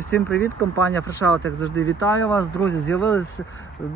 Всім привіт, компанія Фрешаут, як завжди, вітаю вас. Друзі, з'явилась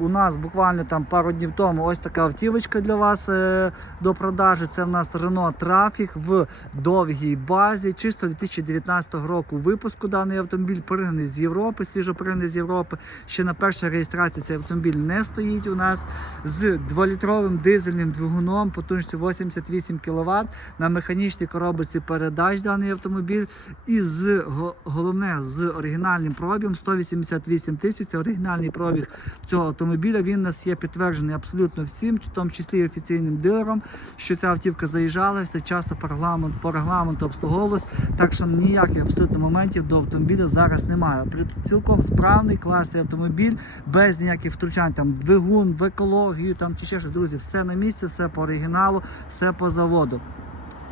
у нас буквально там пару днів тому ось така автівочка для вас е, до продажі. Це в нас Renault Trafic в довгій базі. Чисто 2019 року випуску даний автомобіль пригнаний з Європи, свіжо пригнаний з Європи. Ще на першій реєстрації цей автомобіль не стоїть у нас з 2-літровим дизельним двигуном, потужністю 88 кВт на механічній коробці передач даний автомобіль. І з го- головне з оригінальним пробігом 188 тисяч. Це оригінальний пробіг цього автомобіля. Він у нас є підтверджений абсолютно всім, в тому числі офіційним дилером, що ця автівка заїжджала, все часто по регламенту, по регламенту обслуговувалась. Так що ніяких абсолютно моментів до автомобіля зараз немає. Цілком справний класний автомобіль, без ніяких втручань, там двигун, в екологію, там чи ще щось. Друзі, все на місці, все по оригіналу, все по заводу.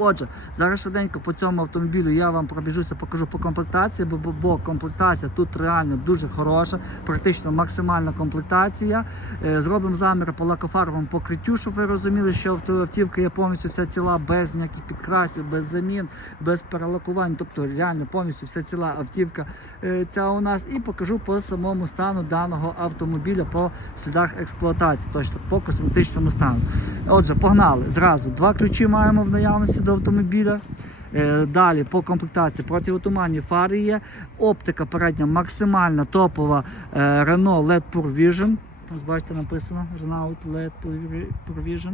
Отже, зараз швиденько по цьому автомобілю я вам пробіжуся, покажу по комплектації, бо, бо, бо комплектація тут реально дуже хороша, практично максимальна комплектація. Е, Зробимо заміри по лакофарбовому покриттю, щоб ви розуміли, що автівка є повністю вся ціла, без ніяких підкрасів, без замін, без перелакувань. Тобто реально повністю вся ціла автівка е, ця у нас. І покажу по самому стану даного автомобіля по слідах експлуатації, точно по косметичному стану. Отже, погнали. Зразу два ключі маємо в наявності до автомобіля. Е, Далі по комплектації протиотуманні фари є. Оптика передня максимальна топова е, Renault LED Pure Vision. Ось бачите, написано Renault LED Pure Vision.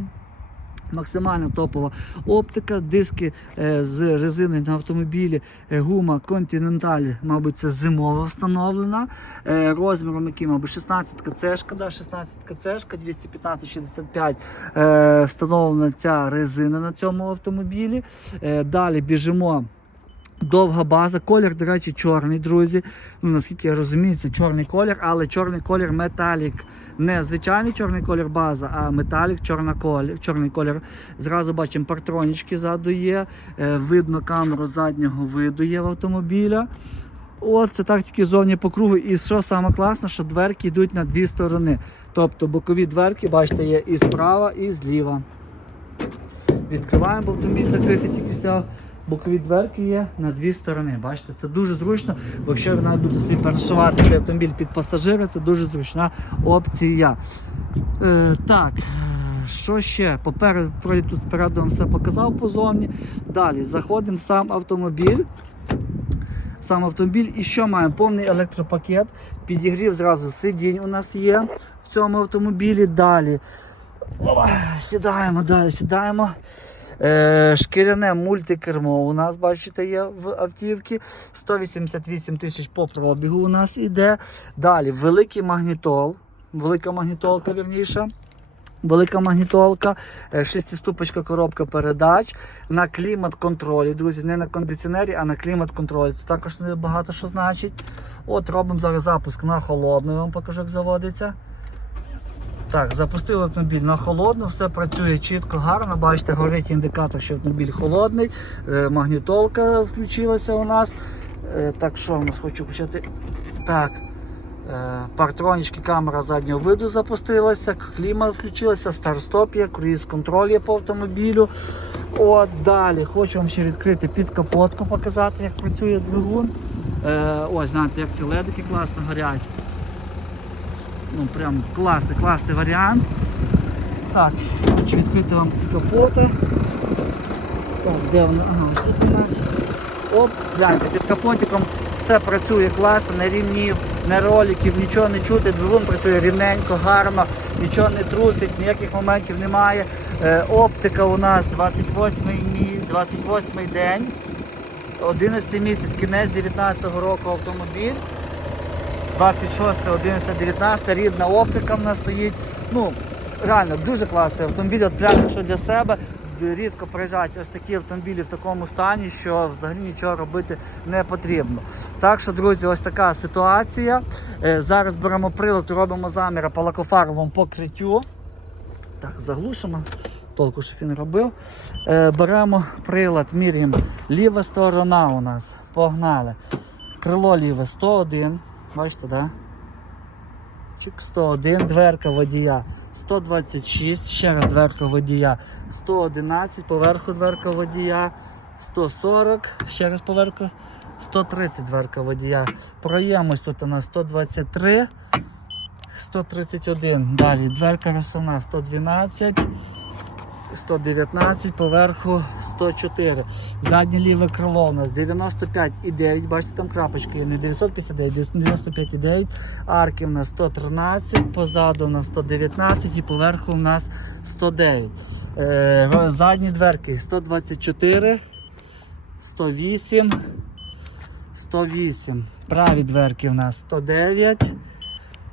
Максимально топова оптика, диски е, з резини на автомобілі, е, гума Continental, мабуть, це зимова встановлена. Е, розміром який, мабуть, 16 КЦ, да, 16 кцшка, 215-65 е, встановлена ця резина на цьому автомобілі. Е, далі біжимо. Довга база, колір, до речі, чорний, друзі. Ну, наскільки я розумію, це чорний колір, але чорний колір металік. Не звичайний чорний колір база, а металік, чорна колір, чорний колір. Зразу бачимо партронічки ззаду є. Е, видно камеру заднього виду є в автомобіля. От це так тільки зовні по кругу. І що саме класно, що дверки йдуть на дві сторони. Тобто бокові дверки, бачите, є і справа, і зліва. Відкриваємо, бо автомобіль закритий тільки з цього. Бокові дверки є на дві сторони. Бачите, це дуже зручно. Бо якщо ви навіть будете собі перешивати цей автомобіль під пасажира, це дуже зручна опція. Е, так, е, що ще? Попереду тут спереду вам все показав позовні. Далі заходимо в сам автомобіль. Сам автомобіль. І що маємо? Повний електропакет. Підігрів зразу сидінь у нас є в цьому автомобілі. Далі. Сідаємо, далі сідаємо. Е, шкіряне мультикермо у нас, бачите, є в автівці. 188 тисяч по пробігу у нас іде. Далі великий магнітол. Велика магнітолка, вірніше. Велика магнітолка, е, шестиступочка коробка передач на клімат-контролі. Друзі, не на кондиціонері, а на клімат-контролі. Це також не багато що значить. От робимо зараз запуск на холодну, я вам покажу, як заводиться. Так, запустили автомобіль на холодну, все працює чітко, гарно. Бачите, горить індикатор, що автомобіль холодний, Е, магнітолка включилася у нас. Е, Так, що у нас хочу почати? Так. е, Партронічки, камера заднього виду запустилася, клімат включилася, старт-стоп є, круїз контроль є по автомобілю. От далі хочу вам ще відкрити під капотку, показати, як працює двигун. Ось, знаєте, як ці ледики класно горять. Ну, прям класний, класний варіант. Так, хочу відкрити вам ці капоти. Так, де воно? Ага, тут у нас. Оп, гляньте, під капотиком все працює класно, не рівнів, не роликів, нічого не чути, двигун працює рівненько, гарно, нічого не трусить, ніяких моментів немає. Е, оптика у нас 28-й 28-й день, 11 місяць, кінець 19-го року автомобіль. 26, 11, 19, рідна оптика в нас стоїть. Ну, реально дуже класний автомобіль, от прямо якщо для себе. Рідко приїжджають ось такі автомобілі в такому стані, що взагалі нічого робити не потрібно. Так що, друзі, ось така ситуація. Е, Зараз беремо прилад, робимо заміри по лакофаровому покриттю. Так, заглушимо. Толку, що він робив. Е, беремо прилад, міряємо. Ліва сторона у нас. Погнали. Крило ліве 101. Бачите, да? Чик 101, дверка водія 126, ще раз дверка водія 111, поверху дверка водія 140, ще раз поверху 130 дверка водія. Проємось тут у нас 123, 131. Далі дверка розсувна 112. 119, поверху 104. Заднє ліве крило у нас 95,9. Бачите, там крапочка є не 959, 95,9. Арки у нас 113, позаду у нас 119 і поверху у нас 109. Е, задні дверки 124, 108, 108. Праві дверки у нас 109,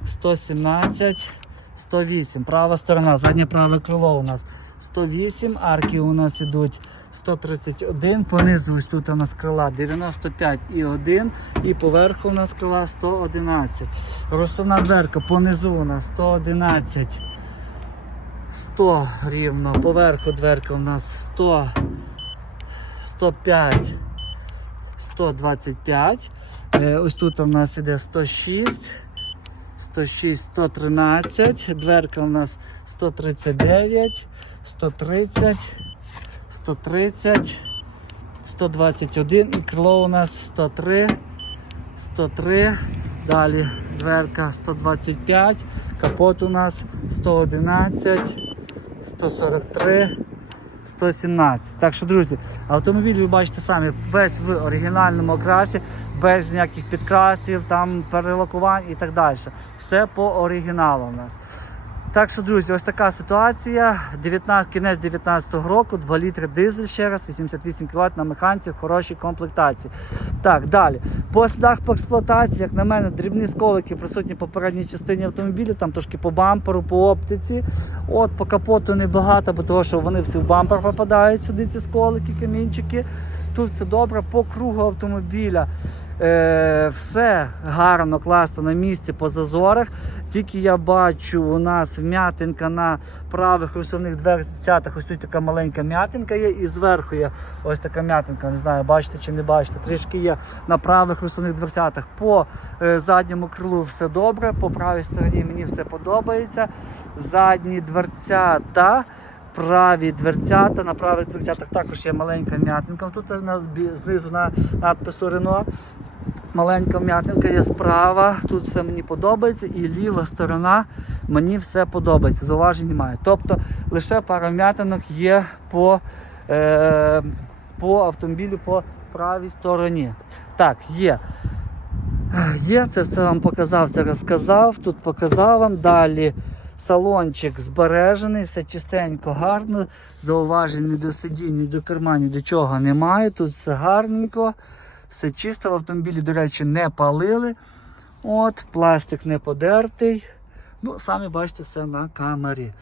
117, 108. Права сторона, заднє праве крило у нас 108, арки у нас ідуть 131, понизу ось тут у нас крила 95,1 і поверху у нас крила 111. Розсувна дверка понизу у нас 111, 100 рівно, поверху дверка у нас 100, 105, 125. Е, Ось тут у нас іде 106. 106, 113, дверка у нас 139, 130, 130, 121 і крило у нас 103, 103, далі дверка 125, капот у нас 111, 143, 117. Так що, друзі, автомобіль ви бачите самі весь в оригінальному окрасі, без ніяких підкрасів, там перелакувань і так далі. Все по оригіналу у нас. Так що, друзі, ось така ситуація. 19, кінець 19-го року, 2 літри дизель ще раз, 88 кВт на механці в хорошій комплектації. Так, далі. По слідах по експлуатації, як на мене, дрібні сколики присутні в попередній частині автомобіля, там трошки по бамперу, по оптиці. От по капоту небагато, бо того, що вони всі в бампер попадають сюди, ці сколики, камінчики. Тут все добре, по кругу автомобіля. Е, все гарно, класно на місці по зазорах. Тільки я бачу, у нас вм'ятинка на правих русовних дверцятах. Ось тут така маленька м'ятинка є, і зверху є ось така м'ятинка. Не знаю, бачите чи не бачите. Трішки є на правих русовних дверцятах. По е, задньому крилу все добре, по правій стороні мені все подобається. Задні дверцята. Праві дверцята, на правих дверцятах також є маленька м'ятинка. Тут знизу на надпису Рено. Маленька м'ятинка є справа, тут все мені подобається, і ліва сторона мені все подобається. Зауважень немає. Тобто лише пара м'ятинок є по, е, по автомобілю по правій стороні. Так, є. Є, це все вам показав, це розказав. Тут показав вам. Далі салончик збережений, все чистенько, гарно. Зауважень ні до сидінь, ні до керма, до чого немає. Тут все гарненько, все чисто. В автомобілі, до речі, не палили. От, пластик не подертий. Ну, самі бачите все на камері.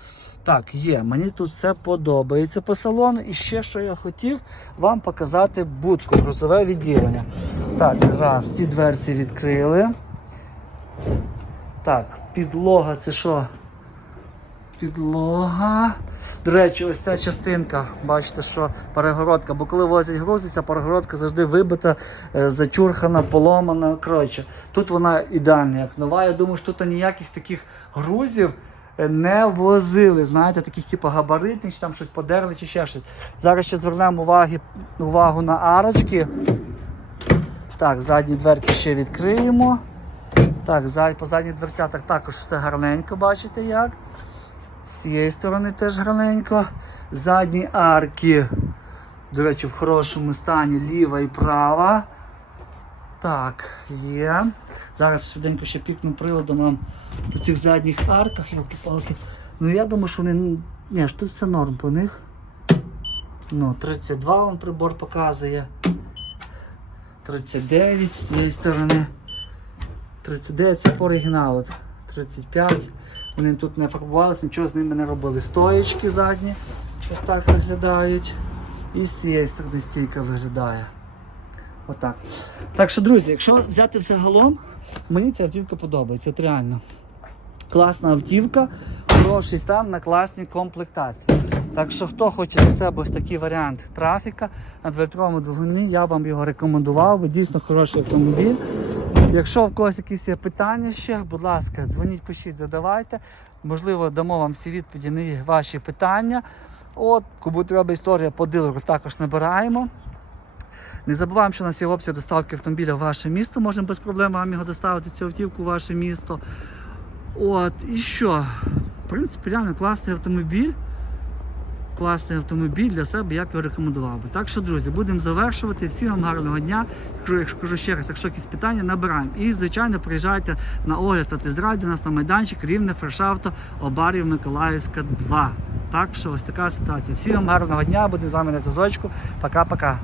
Так, є, мені тут все подобається по салону. І ще що я хотів вам показати будку, грузове відділення. Так, раз, ці дверці відкрили. Так, підлога це що? Підлога. До речі, ось ця частинка, бачите, що перегородка, бо коли возять грузи, ця перегородка завжди вибита, е, зачурхана, поломана. Коротше, тут вона ідеальна, як нова. Я думаю, що тут ніяких таких грузів е, не возили. Знаєте, таких типу габаритних, чи там щось подерли, чи ще щось. Зараз ще звернемо уваги, увагу на арочки. Так, задні дверки ще відкриємо. Так, по задніх дверцятах також все гарненько, бачите як. З цієї сторони теж гарненько. Задні арки, до речі, в хорошому стані ліва і права. Так, є. Зараз швиденько ще пікну приладом вам по цих задніх арках, ялки-палки. Ну я думаю, що вони. Ні, ж тут все норм по них. Ну, 32 вам прибор показує. 39 з цієї сторони. 39 це по оригіналу. 35. Вони тут не фарбувалися, нічого з ними не робили. Стоєчки задні ось так виглядають. І з цієї сторони стійка виглядає. Отак. Так що, друзі, якщо взяти все галом, мені ця автівка подобається. От реально. Класна автівка, хороший стан на класній комплектації. Так що, хто хоче для себе ось такий варіант трафіка на двохлітровому двигуні, я вам його рекомендував. бо Дійсно хороший автомобіль. Якщо в когось якісь є питання ще, будь ласка, дзвоніть, пишіть, задавайте. Можливо, дамо вам всі відповіді на ваші питання. От, кому треба історія по дилеру, також набираємо. Не забуваємо, що у нас є опція доставки автомобіля в ваше місто. Можемо без проблем вам його доставити цю автівку в ваше місто. От, і що? В принципі, реально класний автомобіль. Класний автомобіль для себе я б його рекомендував би. Так що, друзі, будемо завершувати. Всім вам гарного дня. Якщо, кажу ще раз, якщо якісь питання, набираємо. І, звичайно, приїжджайте на огляд та тест-драйв нас на майданчик Рівне, Фрешавто, Обарів, Миколаївська 2. Так що ось така ситуація. Всім вам гарного дня, будемо з вами на зв'язочку. Пока-пока.